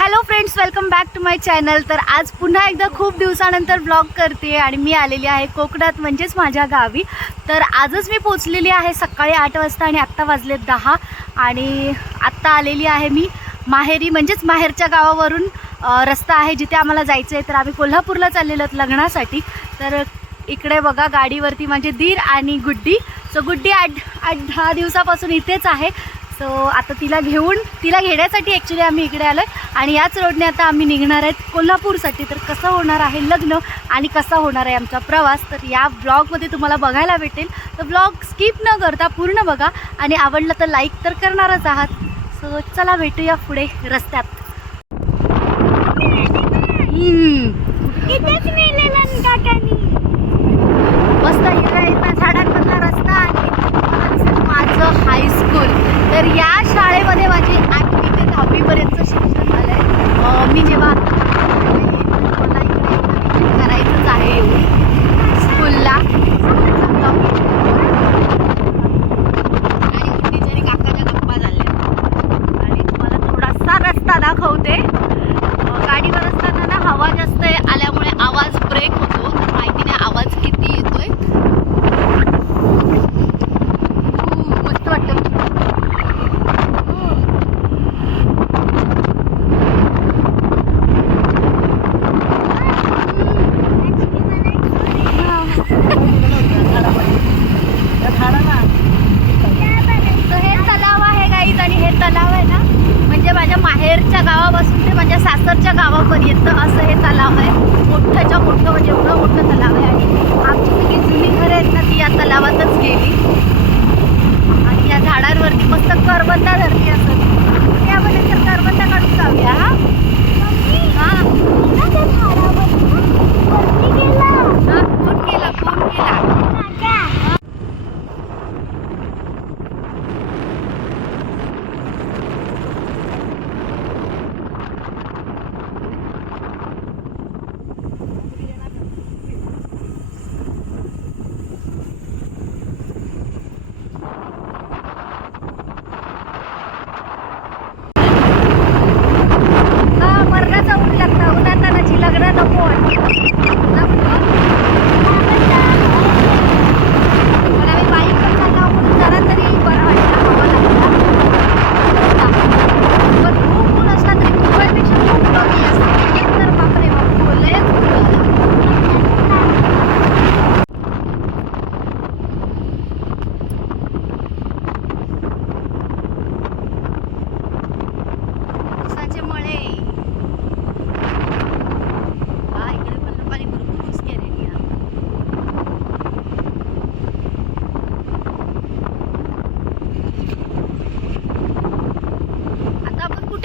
Hello friends, welcome back to my channel. तर आज पुन्हा एकदा खूप दिवसानंतर ब्लॉग करते आणि मी आलेली आहे कोकणात, म्हणजेच माझ्या गावी। तर आजच मी पोचलेली आहे सकाळी 8 वाजता आणि आत्ता वाजले 10 आणि आत्ता आलेली आहे मी माहेरी, म्हणजेच माहेरच्या गावावरून रस्ता आहे जिथे आम्हाला जायचं आहे। तर आम्ही कोल्हापूरला चाललेलो आहोत लग्नासाठी। तर इकडे बघा गाडीवरती माझे दीर आणि गुड्डी। सो गुड्डी 8-10 दिवसापासून इथेच आहे। सो आता तिला घेण्यासाठी ॲक्च्युली आम्ही इकडे आलो आहे आणि याच रोडने आता आम्ही निघणार आहेत कोल्हापूरसाठी। तर कसं होणार आहे लग्न आणि कसा होणार आहे आमचा प्रवास, तर या ब्लॉगमध्ये तुम्हाला बघायला भेटेल। तर ब्लॉग स्किप न करता पूर्ण बघा आणि आवडलं तर लाईक तर करणारच आहात। सो चला भेटूया पुढे रस्त्यात। मस्त हिरव्या झाडांमधला रस्ता आणि माझं हायस्कूल। तर या शाळेमध्ये माझी 8वी ते 10वी पर्यंत शिक्षण झालं आहे। मी जेव्हा मला इकडे करायचंच आहे स्कूलला आणि गुड्डीच्या काकाच्या गप्पा झाल्या आणि तुम्हाला थोडासा रस्ता दाखवते। गाडीवर असताना ना हवा जास्त आल्यामुळे आवाज ब्रेक होतो, तर माहिती नाही आवाज किती येतोय। मस्त वाटतं। हे तलाव आहे गाईज आणि हे तलाव आहे ना, म्हणजे माझ्या माहेरच्या गावापासून ते माझ्या सासरच्या गावापर्यंत असं हे तलाव आहे। मोठ्याच्या मोठं म्हणजे एवढं मोठं तलाव आहे आणि आमची सगळी जुनी घरं आहेत ना ती या तलावातच गेली आणि या झाडांवरती मस्त करवंदा धरती असत। त्यामध्ये तर करवंदा काढून जाऊया। फोन केला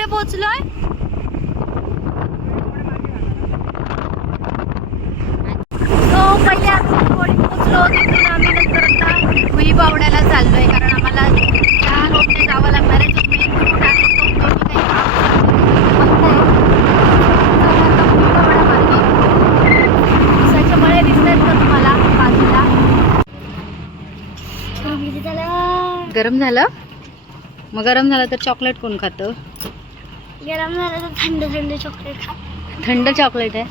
पोचलोय। तो पहिले आपण थोडी पोचलो, तिथून आम्ही नंतर आता भुई बावड्याला चाललोय, कारण आम्हाला त्या रोडने जावं लागणार आहे। जो मेन रोड आहे तो दोन्ही काही उसाचे मळे दिसत आहेत का तुम्हाला बाजूला। गरम झालं? मग गरम झालं तर चॉकलेट कोण खातं? गरम झालं तर थंड थंड चॉकलेट खा। थंड चॉकलेट आहे।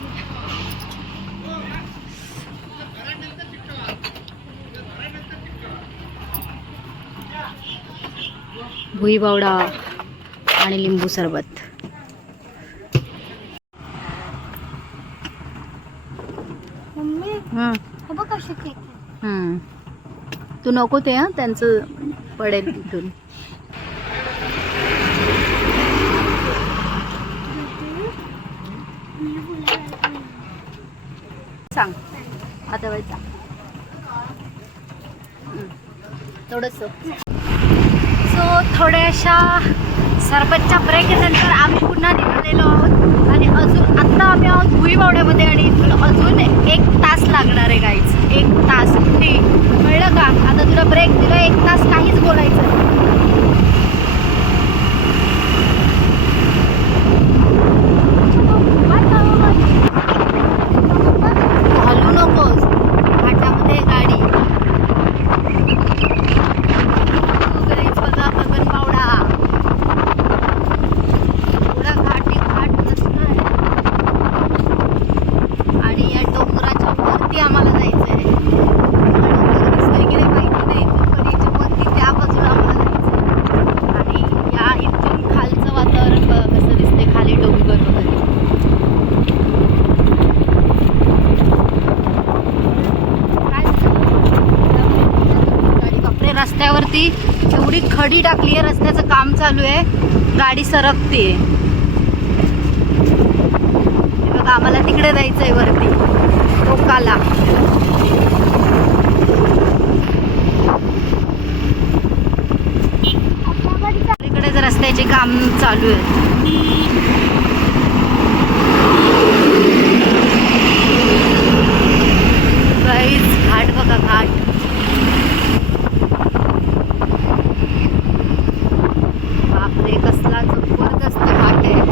भुई बावडा आणि लिंबू सरबत। मम्मी हो बघ कशी केक। तू नको ते त्यांचं पडेल तिथून। सांग आता वेळचा थोडंस। सो थोड्याशा सरबतच्या ब्रेकनंतर आम्ही पुन्हा निघालेलो आहोत आणि अजून आत्ता आम्ही आहोत भुईबावड्यामध्ये आणि इथून अजून 1 तास लागणार आहे गाईज। 1 तास कुठे कळलं का? आता तुला ब्रेक दिला 1 तास काहीच बोलायचं। हलू नकोस घाटामध्ये गाडी। बघा गगनबावडा, थोडा घाट वरती एवढी खडी टाकली आहे, रस्त्याचं काम चालू आहे, गाडी सरकते. बघा आम्हाला तिकडे जायचंय वरती टोकाला. इकडेच रस्त्याचे काम चालू आहे. गाईज घाट बघा, घाट. बापरे कसला जबरदस्त घाट आहे.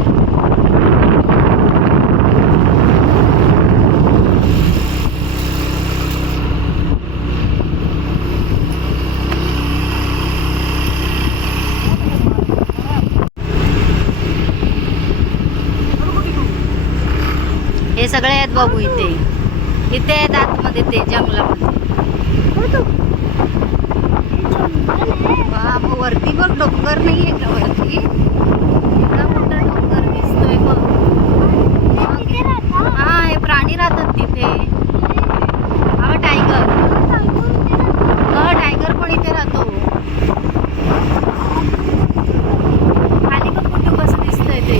हे सगळे आहेत बाबू इथे. इथे आहेत आतमध्ये ते जंगलामध्ये. वा, मग वरती बघ डोंगर नाही आहे का वरती? एवढा मोठा डोंगर दिसतोय बघ. हा, हे प्राणी राहतात तिथे. हा टायगर. हा टायगर पण इथे राहतो. खाली बघ कुठं कसं दिसतंय ते.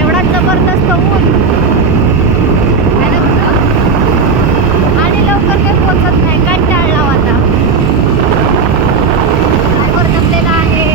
एवढा जबरदस्त ऊन आणि लवकर काही पोचत नाही. कंटाळला आता. ड्रायव्हर जमलेला आहे.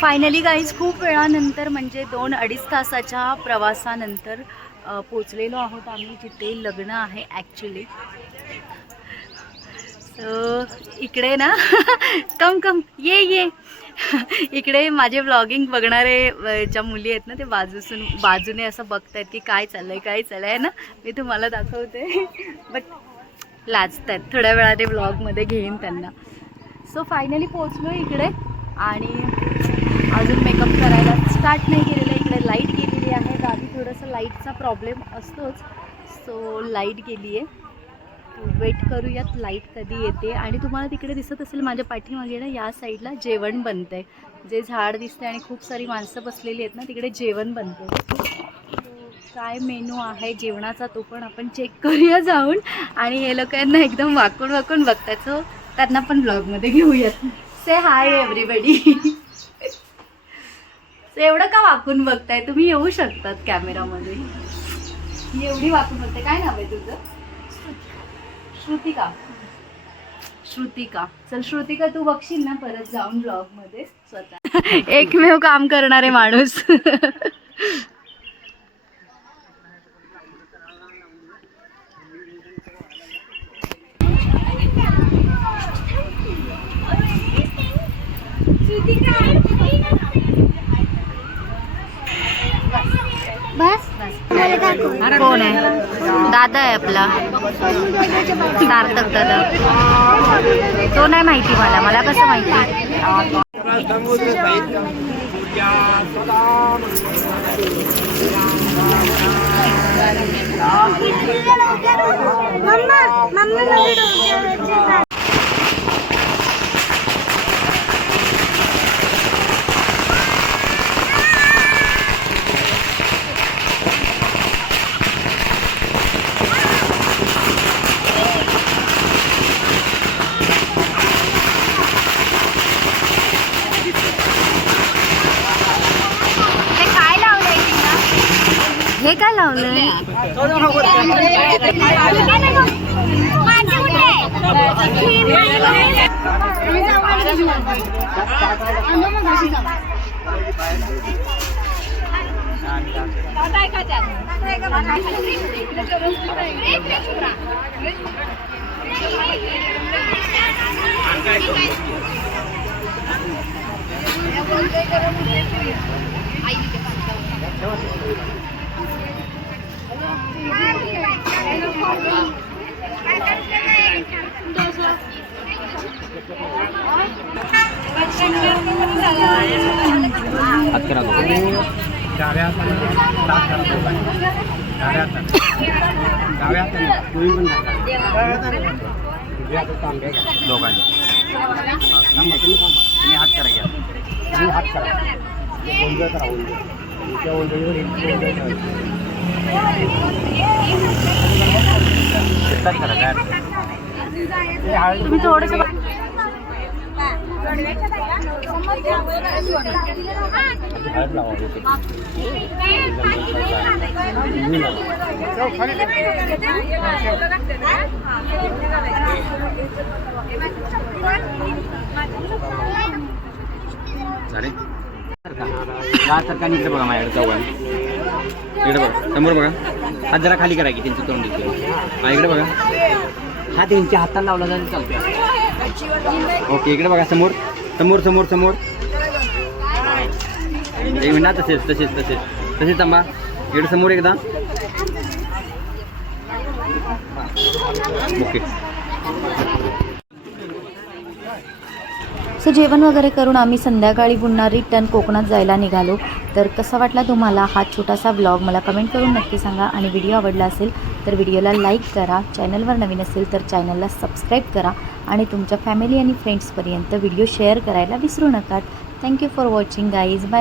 फायनली गाईज खूप वेळानंतर म्हणजे 2-2.5 तासाच्या प्रवासानंतर पोचलेलो आहोत आम्ही जिथे लग्न आहे ॲक्च्युली. सो इकडे ना कम ये इकडे माझे व्लॉगिंग बघणारे ज्या मुली आहेत ना ते बाजूने असं बघतायत की काय चाललंय ना. मी तुम्हाला दाखवते बट लाजतायत. थोड्या वेळाने व्लॉगमध्ये घेईन त्यांना. सो फायनली पोचलो इकडे आणि अजून मेकअप करायला स्टार्ट नाही केलेलं. इकडे लाईट गेलेली आहे. गावी थोडंसं लाईटचा प्रॉब्लेम असतोच. सो लाईट गेली आहे. वेट करूयात लाईट कधी येते. आणि तुम्हाला तिकडे दिसत असेल माझ्या पाठीमागे ना या साईडला जेवण बनतं आहे. जे झाड दिसते आणि खूप सारी माणसं बसलेली आहेत ना तिकडे जेवण बनतं. काय मेनू आहे जेवणाचा तो पण आपण चेक करूया जाऊन. आणि हे लोक यांना एकदम वाकून बघतात. सो त्यांना पण ब्लॉगमध्ये घेऊयात. से हाय एव्हरीबडी. एवढं का वाकून बघताय तुम्ही? येऊ शकतात कॅमेरामध्ये. एवढी वाकून बघते. काय नाव आहे तुझं? श्रुतिका. चल श्रुतिका तू बघशील ना परत जाऊन ब्लॉग मध्ये स्वतः. एकमेव काम करणारे माणूस. कोण आहे? दादा आहे आपला सार्थक दादा. तो नाही माहिती मला कसं माहिती? हे काय लावलंय? तुम्ही थोडस इकडे बघा माझ्याकडे चौघांनी. इकडे बघा समोर बघा. हात जरा खाली करा की त्यांची तोंड दिसते. इकडे बघा. हा त्यांच्या हाताला लावला जाईल चालतो. ओके इकडे बघा समोर समोर समोर समोर. एक मिनिट. तसेच तसेच तसेच तसेच थांबा. इकडे समोर एकदा. ओके. सो जेवण वगैरे करून आम्ही संध्याकाळी पुन्हा रिटर्न कोकणात जायला निघालो. तर कसा वाटला तुम्हाला हा छोटासा व्लॉग मला कमेंट करून नक्की सांगा. आणि व्हिडिओ आवडला असेल तर व्हिडिओला लाईक करा. चॅनलवर नवीन असेल तर चॅनलला सबस्क्राईब करा. आणि तुमच्या फॅमिली आणि फ्रेंड्सपर्यंत व्हिडिओ शेअर करायला विसरू नका. Thank you for watching guys. Bye.